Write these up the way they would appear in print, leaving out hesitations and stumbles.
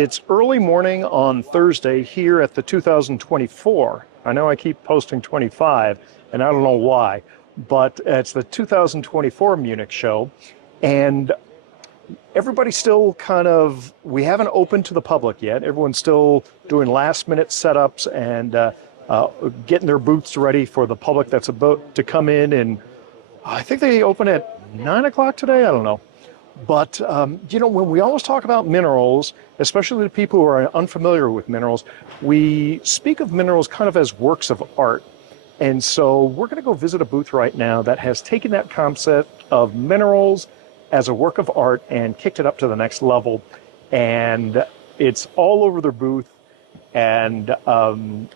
it's early morning on Thursday here at the 2024. I know I keep posting 25, and I don't know why, but it's the 2024 Munich show, and everybody's still we haven't opened to the public yet. Everyone's still doing last-minute setups and getting their booths ready for the public that's about to come in, and I think they open at 9 o'clock today, I don't know. But, when we always talk about minerals, especially the people who are unfamiliar with minerals, we speak of minerals kind of as works of art. And so we're going to go visit a booth right now that has taken that concept of minerals as a work of art and kicked it up to the next level. And it's all over their booth. And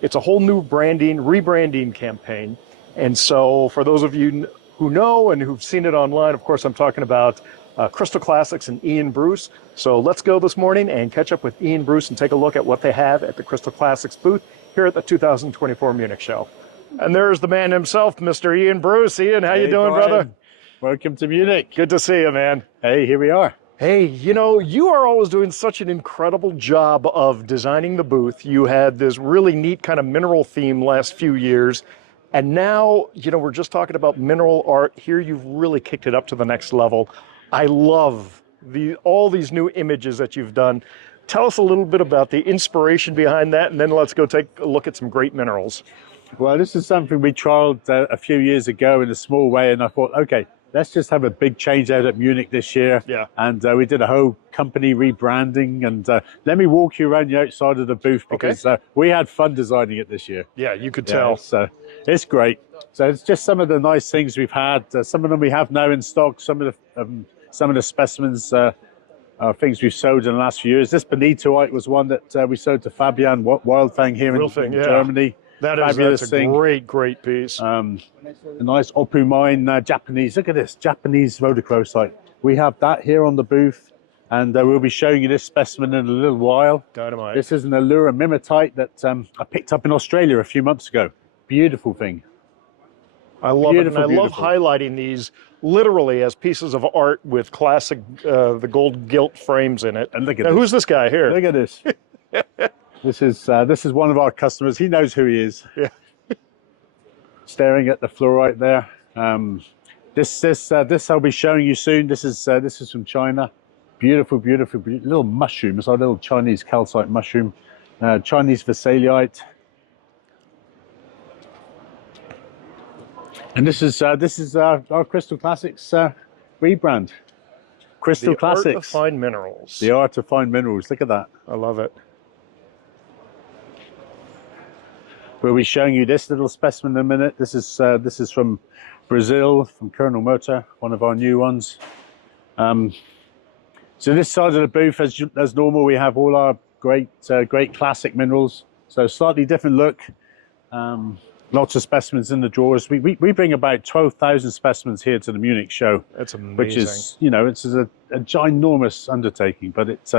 it's a whole new rebranding campaign. And so for those of you who know and who've seen it online, of course, I'm talking about Crystal Classics and Ian Bruce. So let's go this morning and catch up with Ian Bruce and take a look at what they have at the Crystal Classics booth here at the 2024 Munich show. And there's the man himself, Mr. Ian Bruce. Ian, how you doing, Brian. brother? Welcome to Munich. Good to see you, man. Hey, here we are. Hey, you are always doing such an incredible job of designing the booth. You had this really neat kind of mineral theme last few years. And now, we're just talking about mineral art. Here you've really kicked it up to the next level. I love all these new images that you've done. Tell us a little bit about the inspiration behind that, and then let's go take a look at some great minerals. Well, this is something we trialed a few years ago in a small way, and I thought, okay, let's just have a big change out at Munich this year. Yeah. And we did a whole company rebranding, and let me walk you around the outside of the booth because we had fun designing it this year. Yeah, you could tell. So it's great. So it's just some of the nice things we've had. Some of them we have now in stock. Some of the specimens are things we've sold in the last few years. This bonitoite was one that we sold to Fabian Wildfang here in Germany. That's a great piece. A nice Opu mine, Japanese. Look at this, Japanese rhodochrosite. We have that here on the booth, and we'll be showing you this specimen in a little while. Dynamite. This is an Allura mimetite that I picked up in Australia a few months ago. Beautiful thing. I love it, and I love highlighting these literally as pieces of art with classic, the gold gilt frames in it. And look at now, this. Who's this guy here? Look at this. This is one of our customers. He knows who he is. Yeah. Staring at the fluorite there. This I'll be showing you soon. This is from China. Beautiful, beautiful, beautiful little mushroom. It's our little Chinese calcite mushroom. Chinese vesaliite. And this is our Crystal Classics rebrand. Crystal Classics. The art to find minerals. The art to find minerals. Look at that. I love it. We'll be showing you this little specimen in a minute. This is from Brazil, from Colonel Mota, one of our new ones. So this side of the booth, as normal, we have all our great classic minerals. So slightly different look. Lots of specimens in the drawers. We bring about 12,000 specimens here to the Munich show. That's amazing. Which is, it's a ginormous undertaking, but it's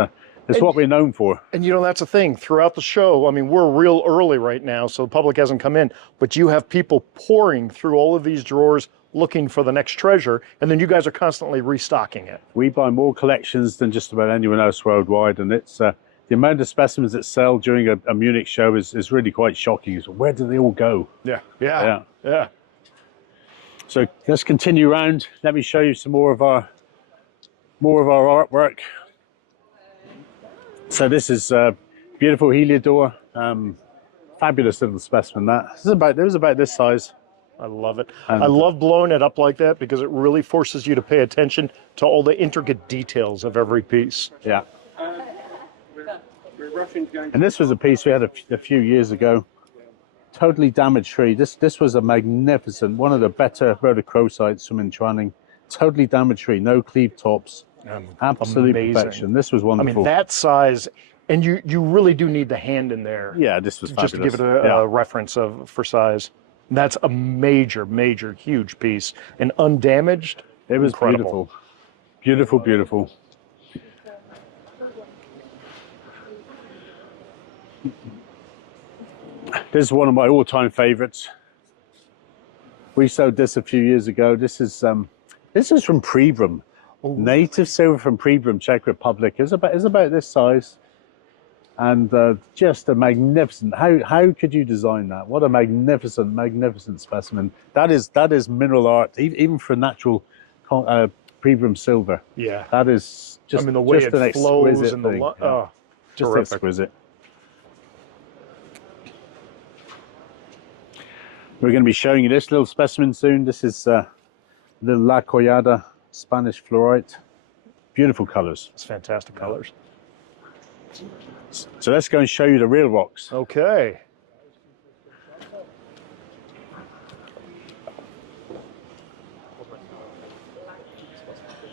what we're known for. And that's the thing. Throughout the show, I mean, we're real early right now, so the public hasn't come in, but you have people pouring through all of these drawers looking for the next treasure, and then you guys are constantly restocking it. We buy more collections than just about anyone else worldwide, and it's the amount of specimens that sell during a Munich show is really quite shocking. So where do they all go? Yeah. So let's continue around. Let me show you some more of our artwork. So this is beautiful Heliodor, fabulous little specimen. It was about this size. I love it. And I love blowing it up like that because it really forces you to pay attention to all the intricate details of every piece. Yeah. And this was a piece we had a few years ago. Totally damaged free. This was a magnificent, one of the better rhodochrosites from Intraning. Totally damage free, no cleave tops. Absolute perfection. This was wonderful. I mean, that size, and you really do need the hand in there. Yeah, this was fabulous. Just to give it a reference for size. That's a major, huge piece. And undamaged, it was incredible. Beautiful, beautiful. This is one of my all-time favorites. We sold this a few years ago. This is from Pribram. Native silver from Pribram, Czech Republic. It's about this size. and just a magnificent. How could you design that? What a magnificent specimen. That is mineral art, even for natural Pribram silver. Yeah. That is just, I mean, the way just it an flows exquisite and the thing. oh, Just terrific. exquisite. We're going to be showing you this little specimen soon. This is the La Collada Spanish fluorite. Beautiful colors. It's fantastic colors. So let's go and show you the real rocks. Okay.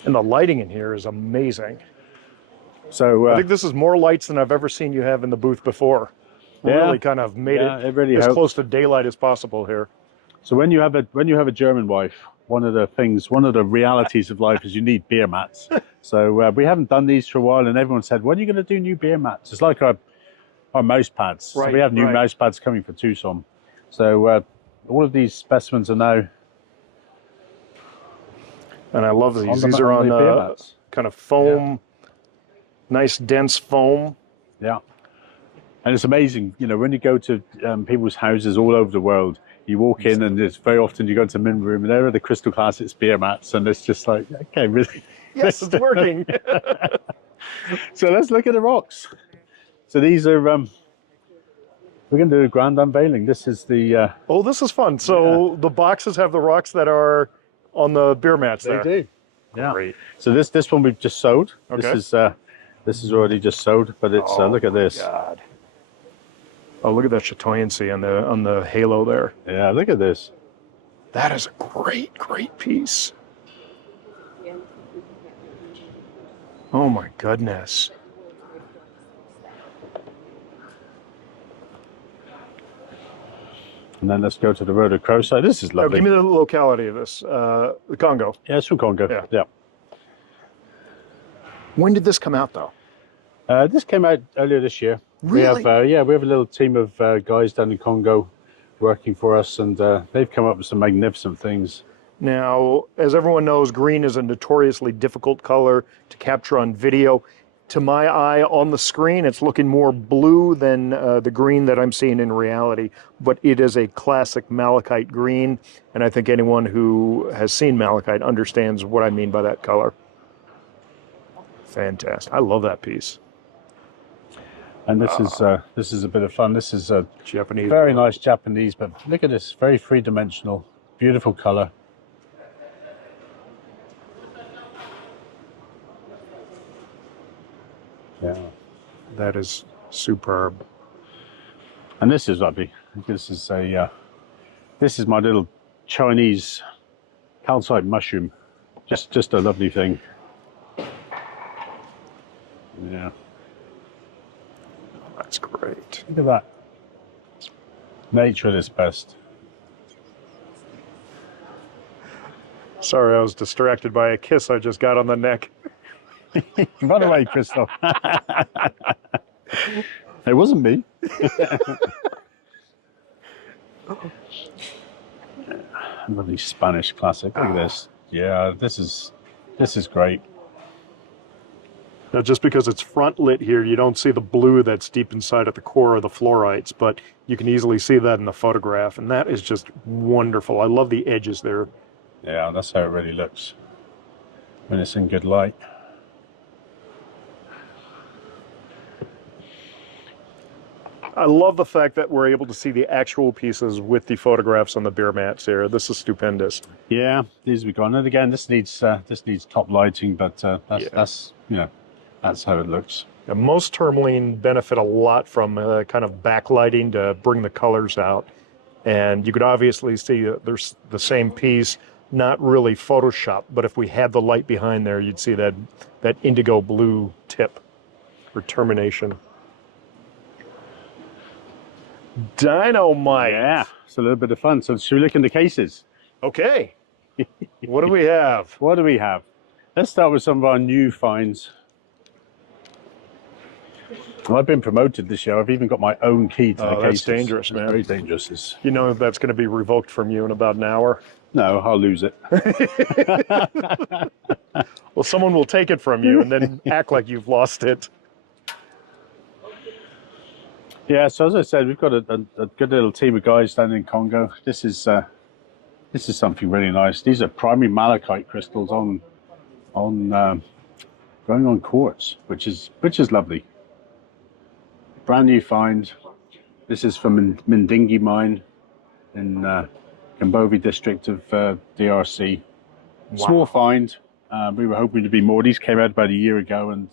And the lighting in here is amazing. So I think this is more lights than I've ever seen you have in the booth before. Yeah. Really kind of made it really as helped. close to daylight as possible here. So when you have a German wife, one of the realities of life is you need beer mats. So we haven't done these for a while, and everyone said, "When are you going to do new beer mats?" It's like our mouse pads. Right, so we have new right. mouse pads coming for Tucson. So all of these specimens are now. And I love these. the These are on on the beer mats. kind of foam, nice dense foam. Yeah. And it's amazing, you know, when you go to people's houses all over the world, you walk in and it's very often you go to the mineral room and there are the Crystal Classics beer mats, and it's just like, okay, really? Yes, it's working. So let's look at the rocks. So these are, we're going to do a grand unveiling. This is the... Oh, this is fun. So the boxes have the rocks that are on the beer mats there. They do. Yeah. Great. So this one we've just sewed. Okay. This is already just sewed, but it's, look at this. God. Oh, look at that chatoyancy on the halo there. Yeah, look at this. That is a great, great piece. Oh my goodness. And then let's go to the rhodochrosite. This is Now, lovely. give me the locality of this. The Congo. Yeah, it's from Congo. Yeah. When did this come out, though? This came out earlier this year. Really? We have a little team of guys down in Congo working for us, and they've come up with some magnificent things. Now, as everyone knows, green is a notoriously difficult color to capture on video. To my eye on the screen, it's looking more blue than the green that I'm seeing in reality, but it is a classic malachite green, and I think anyone who has seen malachite understands what I mean by that color. Fantastic. I love that piece. And this is a bit of fun. This is a Japanese. very nice Japanese, but look at this, very three-dimensional, beautiful color. Yeah. That is superb. And this is lovely. This is my little Chinese calcite mushroom. Just a lovely thing. Yeah. That's great. Look at that. Nature at its best. Sorry, I was distracted by a kiss I just got on the neck. Run away, Crystal. It wasn't me. Lovely Spanish classic. Look at this. Yeah, this is great. Now, just because it's front lit here, you don't see the blue that's deep inside at the core of the fluorites, but you can easily see that in the photograph, and that is just wonderful. I love the edges there. Yeah, that's how it really looks when it's in good light. I love the fact that we're able to see the actual pieces with the photographs on the beer mats here. This is stupendous. Yeah, these we gone. And again, this needs top lighting, but that's how it looks. Yeah, most tourmaline benefit a lot from kind of backlighting to bring the colors out. And you could obviously see that there's the same piece, not really Photoshopped, but if we had the light behind there, you'd see that indigo blue tip or termination. Dynamite. Yeah, it's a little bit of fun. So should we look in the cases? Okay. What do we have? What do we have? Let's start with some of our new finds. Well, I've been promoted this year. I've even got my own key to the cases. That's dangerous, man. Very dangerous. You know that's going to be revoked from you in about an hour. No, I'll lose it. Well, someone will take it from you and then act like you've lost it. Yeah, so as I said, we've got a good little team of guys down in Congo. This is something really nice. These are primary malachite crystals growing on quartz, which is lovely. Brand new find. This is from Mindingi mine in Kambovi district of DRC. Wow. Small find. We were hoping to be more. These came out about a year ago, and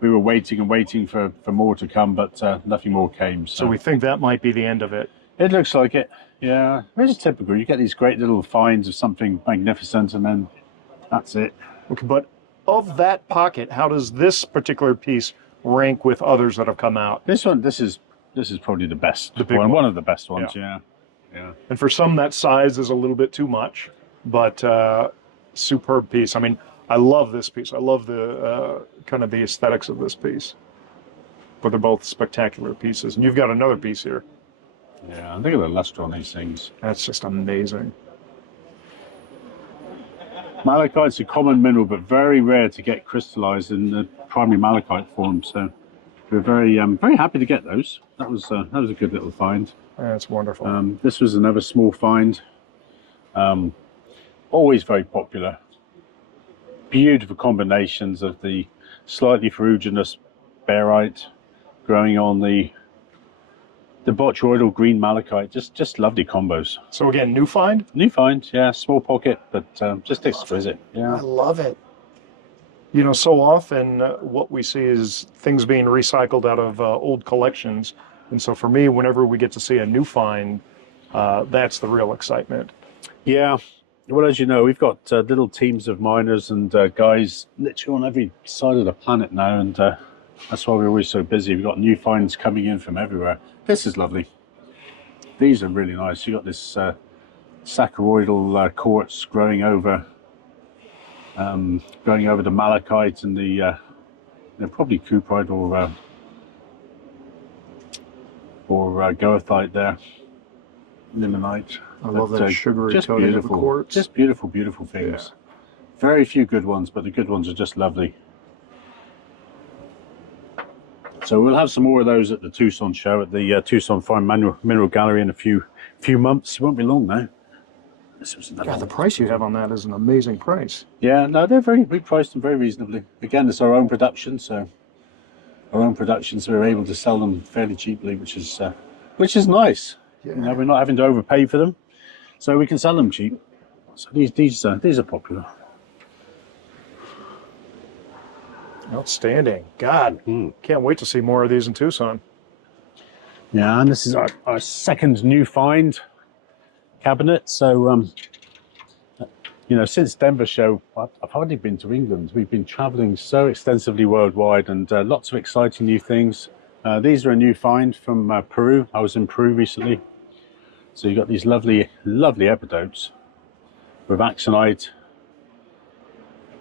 we were waiting and waiting for more to come, but nothing more came. So we think that might be the end of it. It looks like it. Yeah, it's typical. You get these great little finds of something magnificent, and then that's it. Okay, but of that pocket, how does this particular piece rank with others that have come out? This is probably the best. The big one. One of the best ones. Yeah. And for some, that size is a little bit too much, but superb piece. I mean, I love this piece. I love the kind of the aesthetics of this piece. But they're both spectacular pieces. And you've got another piece here. Yeah, look at the luster on these things. That's just amazing. Malachite's a common mineral, but very rare to get crystallized in the primary malachite form. So we're very happy to get those. That was a good little find. That's wonderful. This was another small find. Always very popular. Beautiful combinations of the slightly ferruginous barite growing on the botryoidal green malachite. Just lovely combos. So again, new find? New find, yeah. Small pocket, but just exquisite. Yeah, I love it. You know, so often what we see is things being recycled out of old collections. And so for me, whenever we get to see a new find, that's the real excitement. Yeah. Well, as you know, we've got little teams of miners and guys literally on every side of the planet now, and that's why we're always so busy. We've got new finds coming in from everywhere. This is lovely. These are really nice. You've got this saccharoidal quartz growing over the malachite and the probably cuprite or goethite there, limonite. I love that sugary coating of the quartz. Just beautiful, beautiful things. Yeah. Very few good ones, but the good ones are just lovely. So we'll have some more of those at the Tucson show at the Tucson Fine Mineral Gallery in a few months. It won't be long now. God, the price you have on that is an amazing price. Yeah, no, we priced them very reasonably. Again, it's our own production, so we're able to sell them fairly cheaply, which is nice. Yeah. You know, we're not having to overpay for them, so we can sell them cheap. So these are popular. Outstanding. God, can't wait to see more of these in Tucson. Yeah, and this is our second new find cabinet. So, you know, since Denver show, I've hardly been to England. We've been traveling so extensively worldwide, and lots of exciting new things. These are a new find from Peru. I was in Peru recently. So you've got these lovely, lovely epidotes with axonite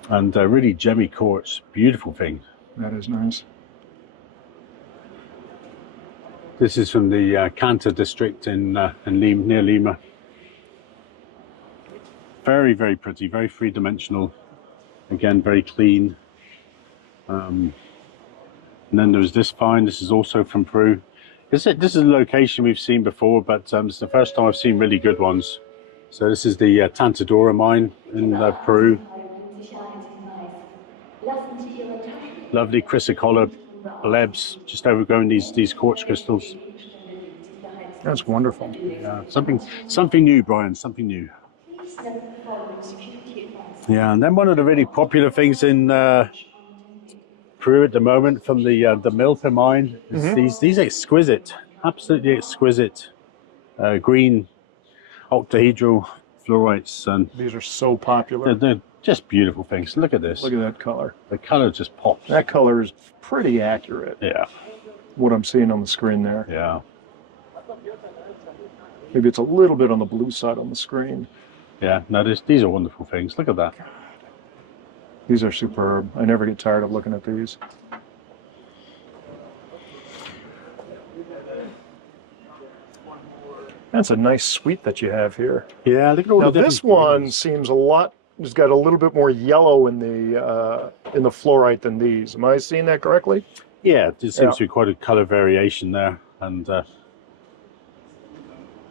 and really gemmy quartz. Beautiful thing. That is nice. This is from the Canta district in Lima, near Lima. Very, very pretty, very three-dimensional. Again, very clean. And then there was this find. This is also from Peru. This is a location we've seen before, but it's the first time I've seen really good ones. So this is the Tantadora mine in Peru. Lovely chrysocolla blebs just overgrowing these quartz crystals. That's wonderful. Yeah, something new, Brian. Something new. Yeah, and then one of the really popular things in Peru at the moment from the Milpa mine is these exquisite, absolutely exquisite green octahedral fluorites, and these are so popular. They're just beautiful things. Look at this. Look at that color. The color just pops. That color is pretty accurate. Yeah. What I'm seeing on the screen there. Yeah. Maybe it's a little bit on the blue side on the screen. Yeah. No, these are wonderful things. Look at that. These are superb. I never get tired of looking at these. That's a nice suite that you have here. Yeah, look at all now the this one seems a lot. It's got a little bit more yellow in the fluorite than these. Am I seeing that correctly? Yeah, there seems to be quite a color variation there. and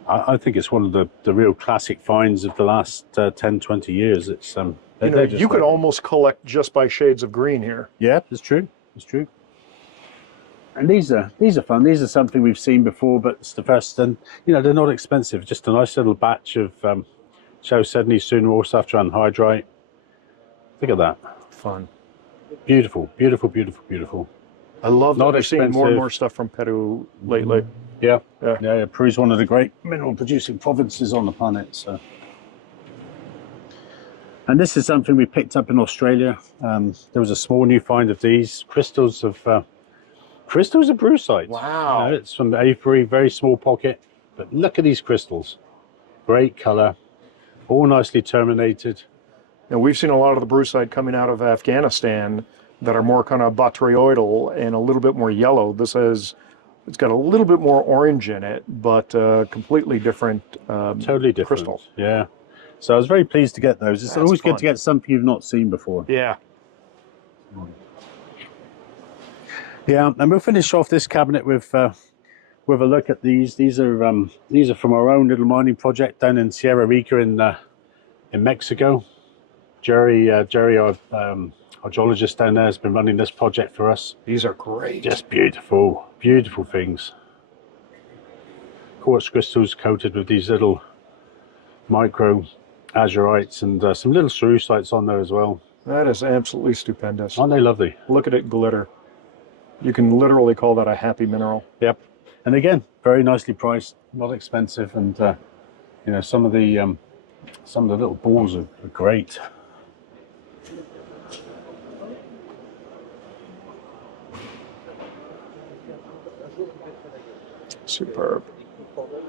I think it's one of the real classic finds of the last 10, 20 years. It's you know, you could almost collect just by shades of green here. Yeah, it's true. It's true. And these are fun. These are something we've seen before, but it's the first, and you know, they're not expensive. Just a nice little batch of Chow Sedney Soon After Anhydrite. Look at that. Fun. Beautiful, beautiful, beautiful, beautiful. I love that Not we're seeing more and expensive. more stuff from Peru lately. Yeah, Yeah. yeah. Peru's one of the great mineral producing provinces on the planet. So, and this is something we picked up in Australia. There was a small new find of these crystals of brucite. Wow. You know, it's from the Avery, very small pocket, but look at these crystals. Great color, all nicely terminated. Now, we've seen a lot of the brucite coming out of Afghanistan that are more kind of botryoidal and a little bit more yellow. This has, it's got a little bit more orange in it, but completely different Totally different. crystal. Yeah. So I was very pleased to get those. It's That's always fun. good to get something you've not seen before. Yeah. Yeah, and we'll finish off this cabinet with a look at these. These are from our own little mining project down in Sierra Rica in Mexico. Jerry, our geologist down there, has been running this project for us. These are great. Just beautiful, beautiful things. Quartz crystals coated with these little micro azurites and some little cerusites on there as well. That is absolutely stupendous. Aren't they lovely? Look at it glitter. You can literally call that a happy mineral. Yep. And again, very nicely priced, not expensive, and you know, some of the little balls are great. Superb.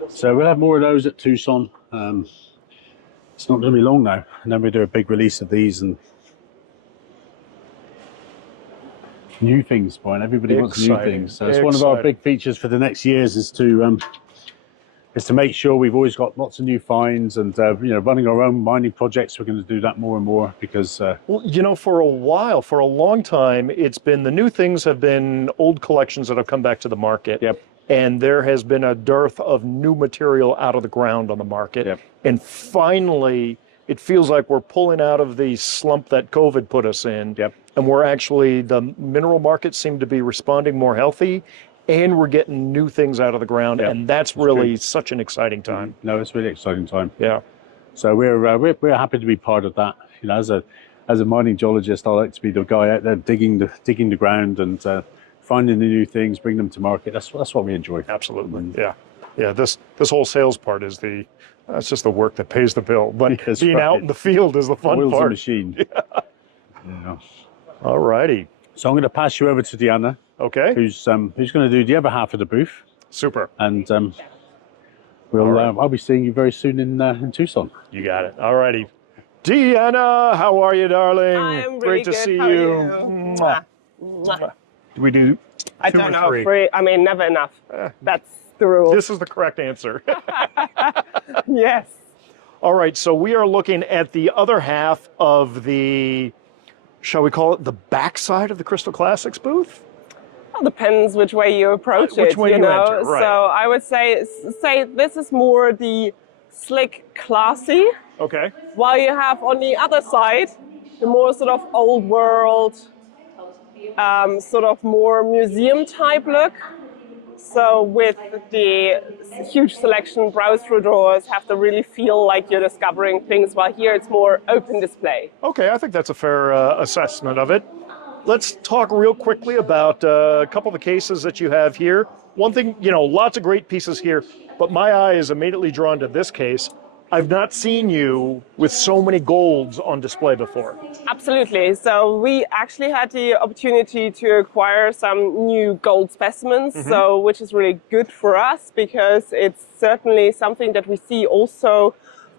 So we'll have more of those at Tucson. It's not going to be long now, and then we do a big release of these and new things, Brian. Everybody wants new Exciting. things. So it's one of our big features for the next years is to make sure we've always got lots of new finds, and you know, running our own mining projects. We're going to do that more and more because Well, you know, for a while, for a long time, it's been the new things have been old collections that have come back to the market. Yep. And there has been a dearth of new material out of the ground on the market. Yep. And finally, it feels like we're pulling out of the slump that COVID put us in. Yep. And we're actually, the mineral markets seem to be responding more healthy, and we're getting new things out of the ground. Yep. And that's really such an exciting time. no, it's a really exciting time. Yeah. So we're happy to be part of that. You know, as a mining geologist, I like to be the guy out there digging the ground and finding the new things, bring them to market. That's what we enjoy. Absolutely. Yeah. Yeah. This whole sales part is that's just the work that pays the bill. But That's being right. out in the field is the fun Oil's the part. machine. Yeah. All righty. So I'm going to pass you over to Deanna, Okay. who's going to do the other half of the booth, Super. and All right. I'll be seeing you very soon in Tucson. You got it. All righty. Deanna, how are you, darling? I am Great really to good. see How you. are you? Mwah. Mwah. Do we do I two don't or know. three? Free. I mean, never enough. That's the rule. This is the correct answer. Yes. All right, so we are looking at the other half of the, shall we call it the backside of the Crystal Classics booth? Well, depends which way you approach Which it. way you know. enter, right. So I would say this is more the slick, classy. Okay. While you have on the other side the more sort of old world, sort of more museum type look. So with the huge selection, browse through drawers, have to really feel like you're discovering things, while here it's more open display. Okay, I think that's a fair assessment of it. Let's talk real quickly about a couple of the cases that you have here. One thing, you know, lots of great pieces here, but my eye is immediately drawn to this case. I've not seen you with so many golds on display before. Absolutely. So we actually had the opportunity to acquire some new gold specimens, so which is really good for us because it's certainly something that we see also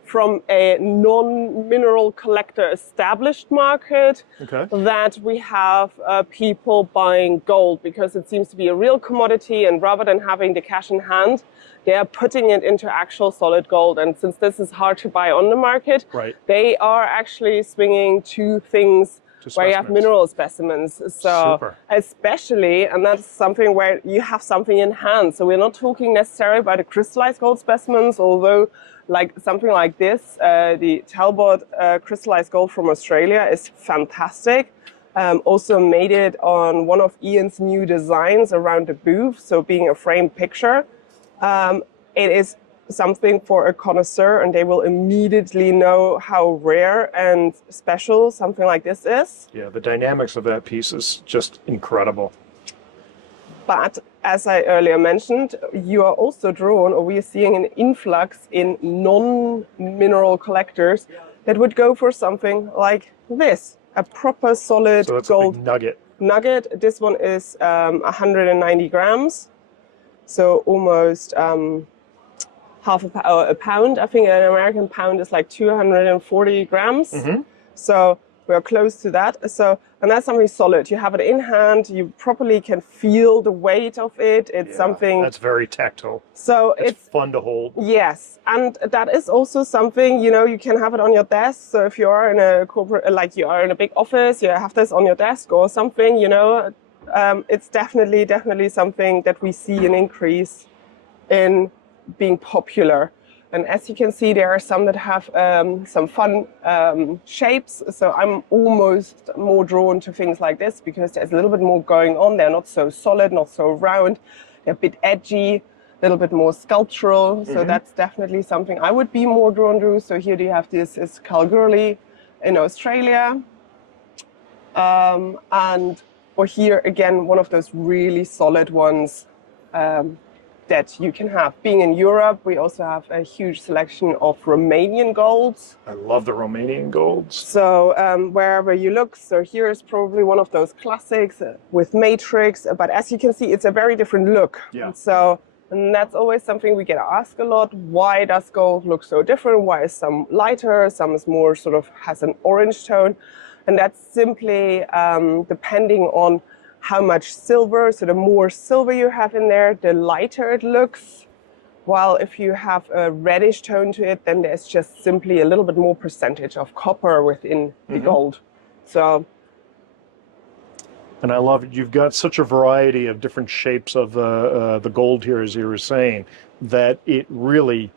from a non-mineral collector established market, Okay. that we have people buying gold because it seems to be a real commodity, and rather than having the cash in hand, they are putting it into actual solid gold. And since this is hard to buy on the market, Right. they are actually swinging to things where you have specimens. mineral specimens. So Super. especially, and that's something where you have something in hand. So we're not talking necessarily about the crystallized gold specimens, although like something like this, the Talbot crystallized gold from Australia is fantastic. Also made it on one of Ian's new designs around the booth, so being a framed picture. It is something for a connoisseur, and they will immediately know how rare and special something like this is. Yeah, the dynamics of that piece is just incredible. But as I earlier mentioned, you are also drawn, or we are seeing an influx in non-mineral collectors that would go for something like this, a proper solid So that's gold a big nugget. nugget. This one is 190 grams, so almost half a pound. I think an American pound is like 240 grams. So we're close to that. So, and that's something solid. You have it in hand. You properly can feel the weight of it. It's something that's very tactile. So it's fun to hold. Yes, and that is also something, you know, you can have it on your desk. So if you are in a corporate, like you are in a big office, you have this on your desk or something, you know, it's definitely something that we see an increase in being popular. And as you can see, there are some that have some fun shapes. So I'm almost more drawn to things like this because there's a little bit more going on. They're not so solid, not so round. They're a bit edgy, a little bit more sculptural. So that's definitely something I would be more drawn to. So here you have this is Kalgoorlie in Australia. Or here again, one of those really solid ones that you can have. Being in Europe, we also have a huge selection of Romanian golds. I love the Romanian golds. So wherever you look, so here is probably one of those classics with matrix, but as you can see, it's a very different look. Yeah. And that's always something we get asked a lot. Why does gold look so different? Why is some lighter, some is more sort of has an orange tone? And that's simply depending on how much silver, so the more silver you have in there, the lighter it looks. While if you have a reddish tone to it, then there's just simply a little bit more percentage of copper within the gold. So, and I love it. You've got such a variety of different shapes of the gold here, as you were saying, that it really,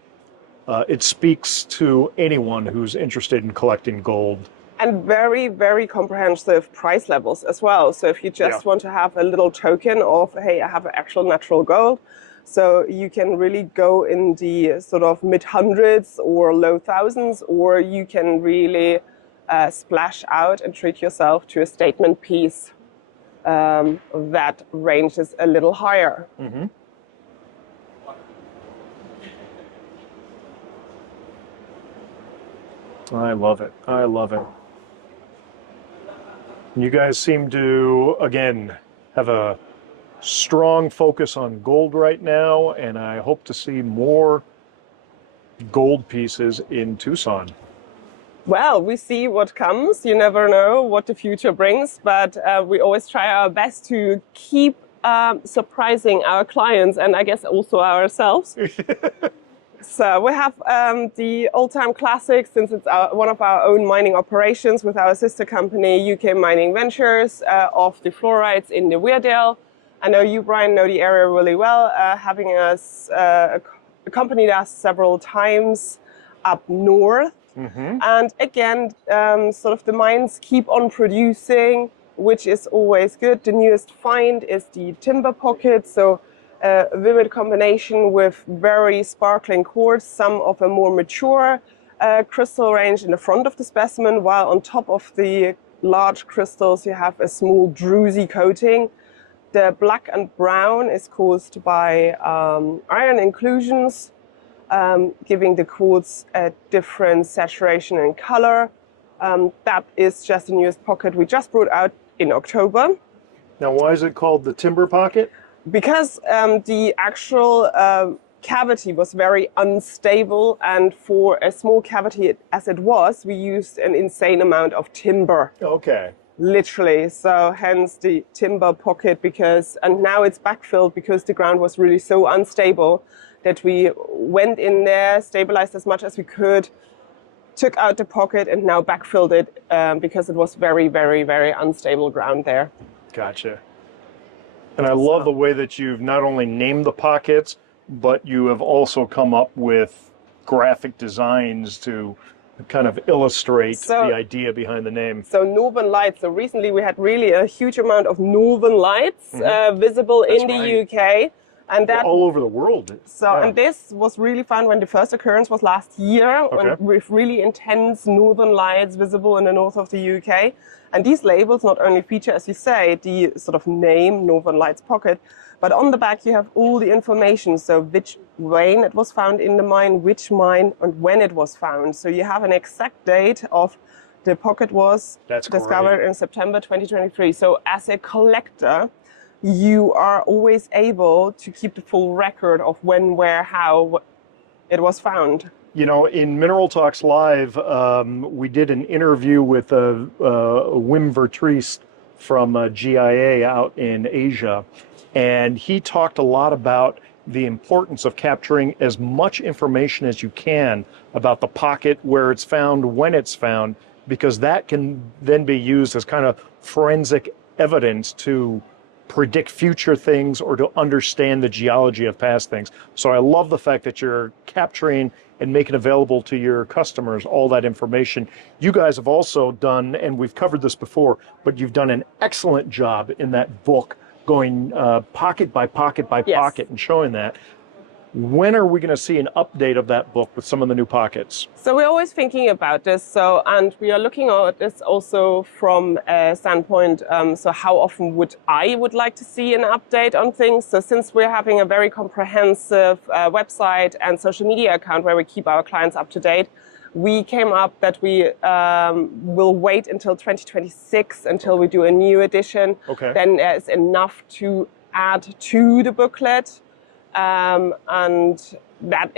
it speaks to anyone who's interested in collecting gold. And very, very comprehensive price levels as well. So if you just want to have a little token of, hey, I have actual natural gold, so you can really go in the sort of mid-hundreds or low thousands, or you can really splash out and treat yourself to a statement piece that ranges a little higher. I love it. I love it. You guys seem to, again, have a strong focus on gold right now, and I hope to see more gold pieces in Tucson. Well, we see what comes. You never know what the future brings, but we always try our best to keep surprising our clients and I guess also ourselves. So we have the old-time classics, since it's one of our own mining operations with our sister company, UK Mining Ventures, of the fluorites in the Weardale. I know you, Brian, know the area really well, having us accompanied us several times up north. And again, sort of the mines keep on producing, which is always good. The newest find is the timber pocket. So a vivid combination with very sparkling quartz, some of a more mature crystal range in the front of the specimen, while on top of the large crystals you have a small druzy coating. The black and brown is caused by iron inclusions, giving the quartz a different saturation and color. That is just the newest pocket we just brought out in October. Now, why is it called the timber pocket? Because the actual cavity was very unstable, and for a small cavity as it was, we used an insane amount of timber. Okay. Literally, so hence the timber pocket, and now it's backfilled because the ground was really so unstable that we went in there, stabilized as much as we could, took out the pocket and now backfilled it because it was very, very, very unstable ground there. Gotcha. And I love the way that you've not only named the pockets, but you have also come up with graphic designs to kind of illustrate the idea behind the name. So Northern Lights. So recently we had really a huge amount of Northern Lights visible in the UK. And that all over the world. So, and this was really fun when the first occurrence was last year, with really intense Northern Lights visible in the north of the UK. And these labels not only feature, as you say, the sort of name Northern Lights pocket, but on the back you have all the information. So which vein it was found in the mine, which mine, and when it was found. So you have an exact date of the pocket was discovered in September 2023. So as a collector, you are always able to keep the full record of when, where, how it was found. You know, in Mineral Talks Live, we did an interview with Wim Vertriest from GIA out in Asia, and he talked a lot about the importance of capturing as much information as you can about the pocket, where it's found, when it's found, because that can then be used as kind of forensic evidence to predict future things or to understand the geology of past things. So I love the fact that you're capturing and making available to your customers all that information. You guys have also done, and we've covered this before, but you've done an excellent job in that book, going pocket by pocket by pocket and showing that. When are we going to see an update of that book with some of the new pockets? So we're always thinking about this. So, and we are looking at this also from a standpoint, so how often would like to see an update on things? So since we're having a very comprehensive website and social media account where we keep our clients up to date, we came up that we will wait until 2026 until we do a new edition. Then there's enough to add to the booklet. And that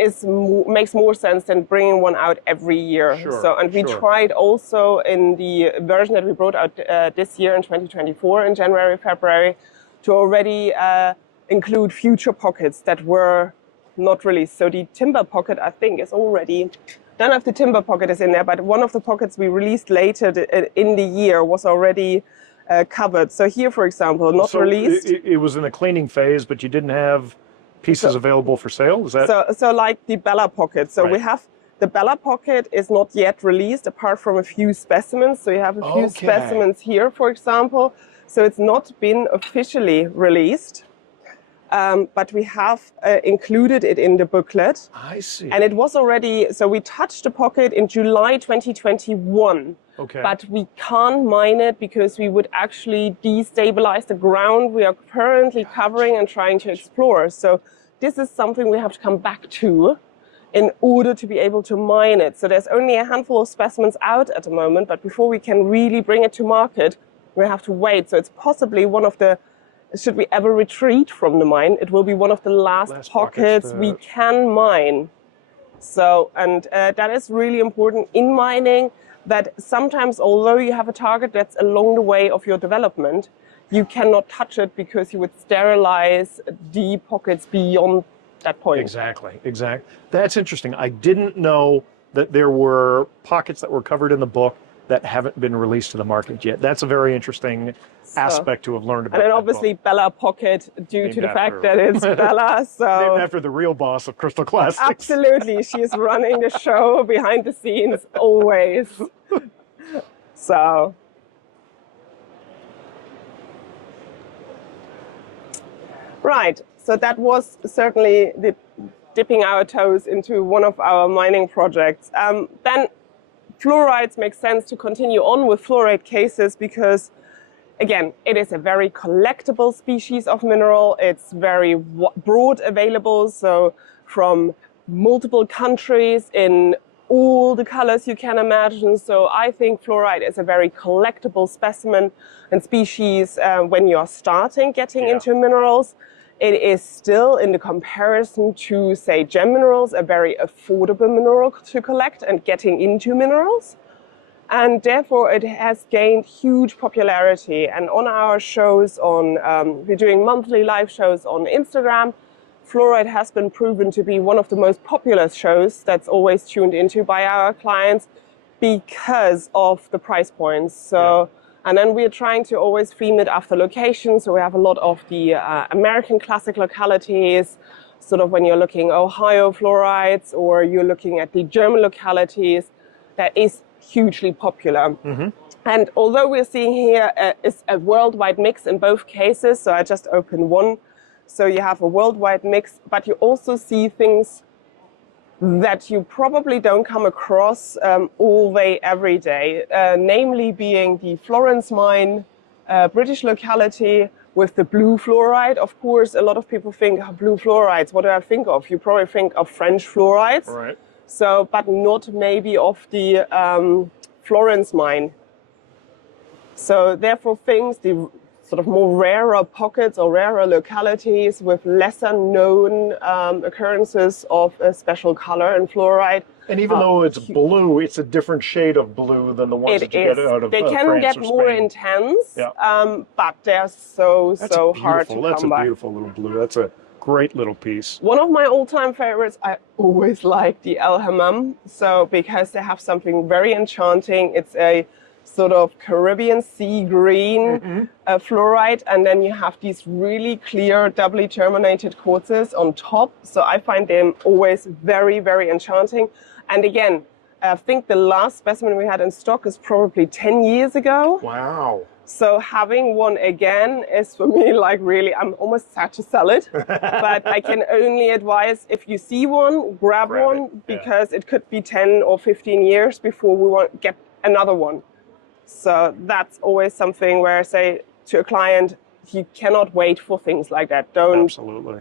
makes more sense than bringing one out every year. So, and we tried also in the version that we brought out this year in 2024 in January, February, to already include future pockets that were not released. So the timber pocket, I think, is already, none of the timber pocket is in there, but one of the pockets we released later in the year was already covered. So here, for example, not released. It was in the cleaning phase, but you didn't have pieces available for sale? Is that so like the Bella pocket. So we have the Bella pocket is not yet released apart from a few specimens. So you have a few specimens here, for example. So it's not been officially released, but we have included it in the booklet. I see. And it was already, so we touched the pocket in July 2021. But we can't mine it because we would actually destabilize the ground we are currently covering and trying to explore. So this is something we have to come back to in order to be able to mine it. So there's only a handful of specimens out at the moment, but before we can really bring it to market, we have to wait. So it's possibly one of the, should we ever retreat from the mine, it will be one of the last pockets we can mine. So, and that is really important in mining, that sometimes, although you have a target that's along the way of your development, you cannot touch it because you would sterilize the pockets beyond that point. Exactly. That's interesting. I didn't know that there were pockets that were covered in the book that haven't been released to the market yet. That's a very interesting aspect to have learned about. And then obviously Bella pocket, due to the fact that it's Bella. So named after the real boss of Crystal Classics. Absolutely. She's running the show behind the scenes always. So right. So that was certainly dipping our toes into one of our mining projects. Then fluorides make sense to continue on with fluoride cases because, again, it is a very collectible species of mineral. It's very broad available, so from multiple countries in all the colors you can imagine. So I think fluoride is a very collectible specimen and species when you're starting getting into minerals. It is still, in the comparison to, say, gem minerals, a very affordable mineral to collect and getting into minerals. And therefore, it has gained huge popularity. And on our shows, we're doing monthly live shows on Instagram, fluoride has been proven to be one of the most popular shows that's always tuned into by our clients because of the price points. So, and then we're trying to always theme it after location. So we have a lot of the American classic localities, sort of when you're looking Ohio fluorites or you're looking at the German localities, that is hugely popular. And although we're seeing here is a worldwide mix in both cases, so I just opened one. So you have a worldwide mix, but you also see things that you probably don't come across all day, every day, namely being the Florence mine, British locality with the blue fluorite. Of course, a lot of people think, oh, blue fluorites, what do I think of? You probably think of French fluorites. Right. So, but not maybe of the Florence mine. So therefore things, the sort of more rarer pockets or rarer localities with lesser known occurrences of a special color in fluorite. And even though it's blue, it's a different shade of blue than the ones that you get out of They can France get or more Spain. intense, Yeah. but they're so hard to That's come a by. beautiful little blue. That's a great little piece. One of my all-time favorites, I always like the El Hammam, so because they have something very enchanting. It's a sort of Caribbean sea green fluorite, and then you have these really clear doubly terminated quartzes on top. So I find them always very, very enchanting. And again, I think the last specimen we had in stock is probably 10 years ago. Wow. So having one again is for me like really, I'm almost sad to sell it, but I can only advise if you see one, grab one, it, because it could be 10 or 15 years before we get another one. So that's always something where I say to a client, you cannot wait for things like that. Don't. Absolutely.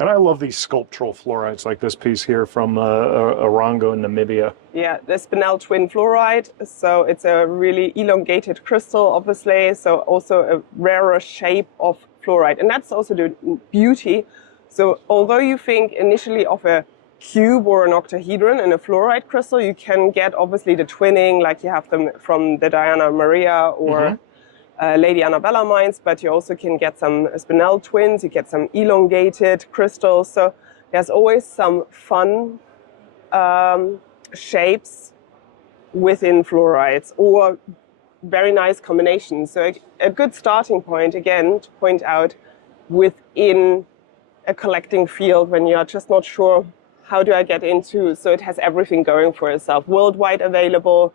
And I love these sculptural fluorites like this piece here from Orongo in Namibia. Yeah, the Spinel twin fluorite. So it's a really elongated crystal, obviously. So also a rarer shape of fluorite. And that's also the beauty. So although you think initially of a cube or an octahedron in a fluorite crystal, you can get obviously the twinning like you have them from the Diana Maria or Lady Annabella mines, but you also can get some Spinel twins, you get some elongated crystals. So there's always some fun shapes within fluorites or very nice combinations. So a good starting point, again, to point out within a collecting field when you're just not sure how do I get into, so it has everything going for itself. Worldwide available,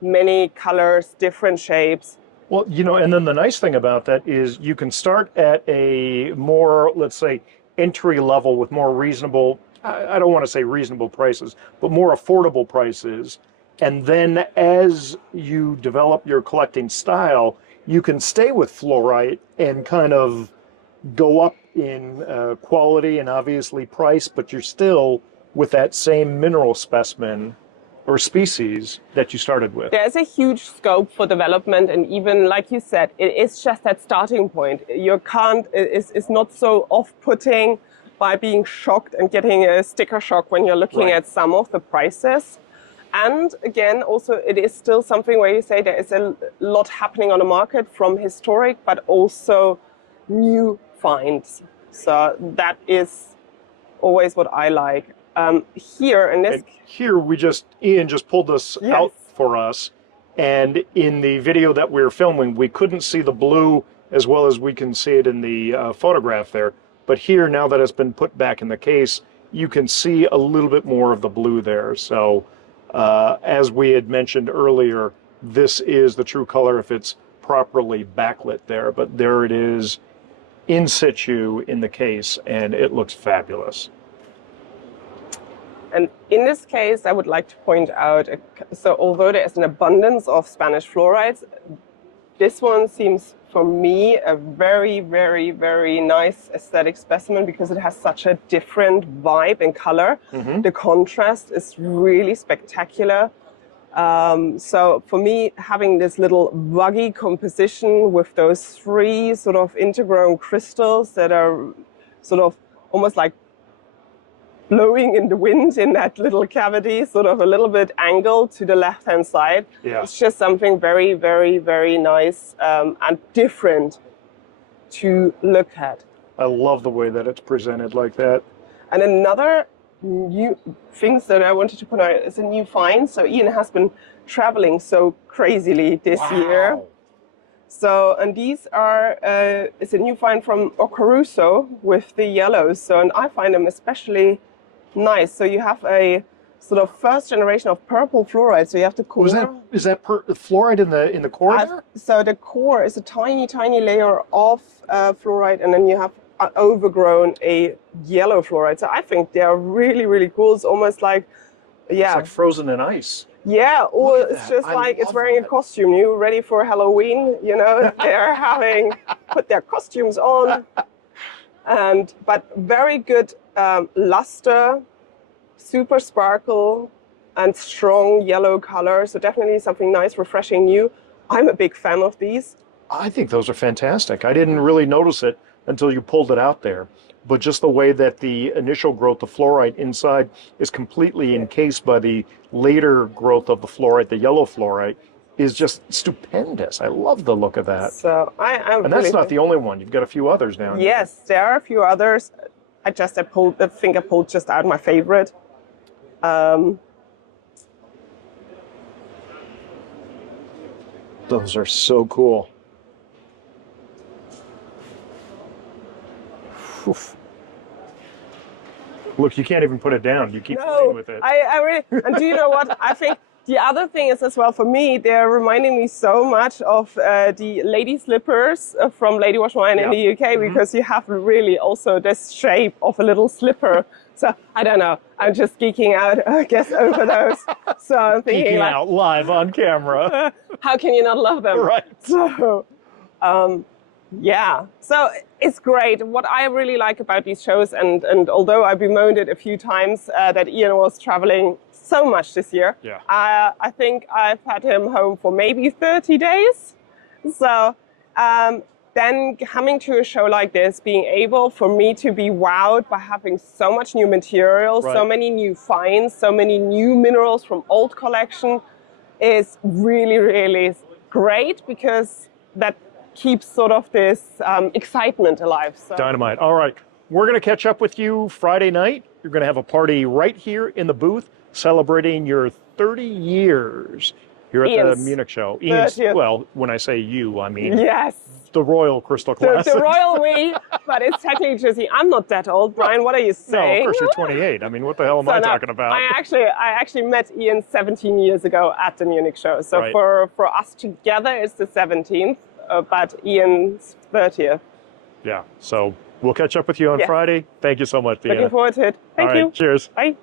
many colors, different shapes. Well, you know, and then the nice thing about that is you can start at a more, let's say, entry level with more reasonable, I don't want to say reasonable prices, but more affordable prices. And then as you develop your collecting style, you can stay with fluorite and kind of go up in quality and obviously price, but you're still with that same mineral specimen or species that you started with. There's a huge scope for development, and even like you said, it is just that starting point. You can't, it's not so off-putting by being shocked and getting a sticker shock when you're looking at some of the prices. And again, also it is still something where you say there is a lot happening on the market from historic, but also new finds. So that is always what I like. Here in this, here Ian just pulled this out for us, and in the video that we were filming, we couldn't see the blue as well as we can see it in the photograph there. But here, now that it's been put back in the case, you can see a little bit more of the blue there. So as we had mentioned earlier, this is the true color if it's properly backlit there. But there it is in situ in the case, and it looks fabulous. and in this case, I would like to point out, so although there is an abundance of Spanish fluorites, this one seems for me a very, very, very nice aesthetic specimen because it has such a different vibe and color. The contrast is really spectacular. So for me, having this little vuggy composition with those three sort of intergrown crystals that are sort of almost like blowing in the wind in that little cavity, sort of a little bit angled to the left-hand side. Yeah. It's just something very, very, very nice and different to look at. I love the way that it's presented like that. And another new things that I wanted to put out as a new find. So Ian has been traveling so crazily this year. So, and these are, it's a new find from Ocaruso with the yellows. So, and I find them especially nice. So you have a sort of first generation of purple fluorite. So you have the core. Is that fluorite in the core there? So the core is a tiny, tiny layer of fluorite, and then you have overgrown a yellow fluorite. So I think they are really, really cool. It's almost like, It's like frozen in ice. Yeah, or it's just like it's wearing a costume. You ready for Halloween? You know, they're having put their costumes on, but very good luster, super sparkle, and strong yellow color. So definitely something nice, refreshing, new. I'm a big fan of these. I think those are fantastic. I didn't really notice it until you pulled it out there. But just the way that the initial growth of fluorite inside is completely encased by the later growth of the fluorite, the yellow fluorite, is just stupendous. I love the look of that. So I'm and that's not the only one. You've got a few others down here. Yes, there are a few others. I think I pulled just out my favorite. Those are so cool. Oof. Look, you can't even put it down. You keep playing with it. I really, and do you know what? I think the other thing is as well for me, they're reminding me so much of the lady slippers from Lady Wash Wine in the UK, because you have really also this shape of a little slipper. So I don't know. I'm just geeking out, I guess, over those. So I'm thinking geeking out live on camera. How can you not love them? Right. So, yeah. So it's great. What I really like about these shows, and although I bemoaned it a few times that Ian was traveling so much this year, I think I've had him home for maybe 30 days. So then coming to a show like this, being able for me to be wowed by having so much new material, so many new finds, so many new minerals from old collection is really, really great, because that keeps sort of this excitement alive. So. Dynamite. All right. We're going to catch up with you Friday night. You're going to have a party right here in the booth celebrating your 30 years here at the Munich show. Ian's, well, when I say you, I mean the Royal Crystal Classic. The Royal we, but it's technically just, I'm not that old. Brian, what are you saying? No, of course you're 28. I mean, what the hell am I talking about? I actually met Ian 17 years ago at the Munich show. So for us together, it's the 17th. But Ian's 30th. Yeah, so we'll catch up with you on Friday. Thank you so much, Deanna. Looking forward to it. Thank you. Cheers. Bye.